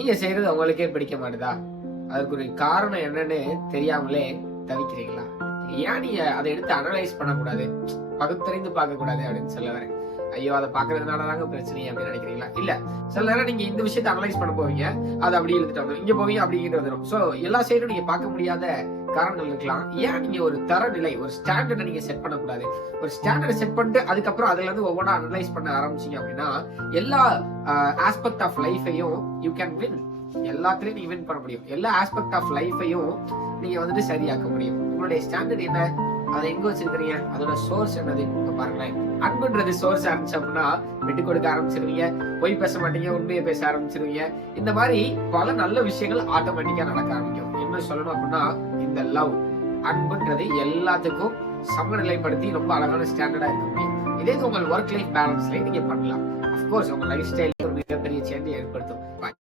நீங்க செய்யறது உங்களுக்கே பிடிக்க மாட்டுதா? அதுக்கு ஒரு காரணம் என்னன்னு தெரியாமலே தவிக்கிறீங்களா? ஏன் நீங்க அதை எடுத்து அனலைஸ் பண்ணக்கூடாது, பகுத்தறிந்து பார்க்க கூடாது அப்படின்னு சொல்ல வரேன். ஐயோ அதை பாக்குறதுனாலதாங்க பிரச்சனை அப்படின்னு நினைக்கிறீங்களா? இல்ல, சில நேரம் நீங்க இந்த விஷயத்தை அனலைஸ் பண்ண போவீங்க, அதை அப்படியே எடுத்துட்டு வந்துடும், இங்க போவீங்க அப்படிங்கிட்டு வந்துடும். சோ எல்லா சைடும் நீங்க பார்க்க முடியாத காரணங்கள் இருக்கலாம். ஏன் நீங்க ஒரு தரநிலை, ஒரு ஸ்டாண்டர்டை நீங்க செட் பண்ணக்கூடாது? ஒரு ஸ்டாண்டர்டை செட் பண்ணிட்டு அதுக்கப்புறம் அதுல இருந்து ஒவ்வொன்றா அனலைஸ் பண்ண ஆரம்பிச்சீங்க அப்படின்னா எல்லா ஆஸ்பெக்ட் ஆஃப் லைஃபையும் யூ கேன் வின். எல்லாத்துலயும் நீங்க வின் பண்ண முடியும். எல்லா ஆஸ்பெக்ட் ஆஃப் லைஃபையும் நீங்க வந்துட்டு சரியாக்க முடியும். உங்களுடைய ஸ்டாண்டர்ட் என்ன, அதை எங்க வச்சிருக்கீங்க, அதோட சோர்ஸ் என்னது பாருங்களேன். அன்புன்றது சோர்ஸ் ஆரம்பிச்சு அப்படின்னா விட்டு கொடுக்க ஆரம்பிச்சிருவீங்க, பொய் பேச மாட்டீங்க, உண்மையை பேச ஆரம்பிச்சிருவீங்க. இந்த மாதிரி பல நல்ல விஷயங்கள் ஆட்டோமேட்டிக்கா நடக்க ஆரம்பிக்கும். என்ன சொல்லணும் அப்படின்னா, இந்த லவ் அன்புன்றது எல்லாத்துக்கும் சமநிலைப்படுத்தி ரொம்ப அழகான ஸ்டாண்டர்டா இருக்க முடியும். இதே உங்கள் ஒர்க் லைஃப் பேலன்ஸ்ல நீங்க பண்ணலாம். அப்கோர்ஸ் உங்க லைஃப் ஸ்டைல் ஒரு மிகப்பெரிய சேஞ்ச் ஏற்படுத்தும்.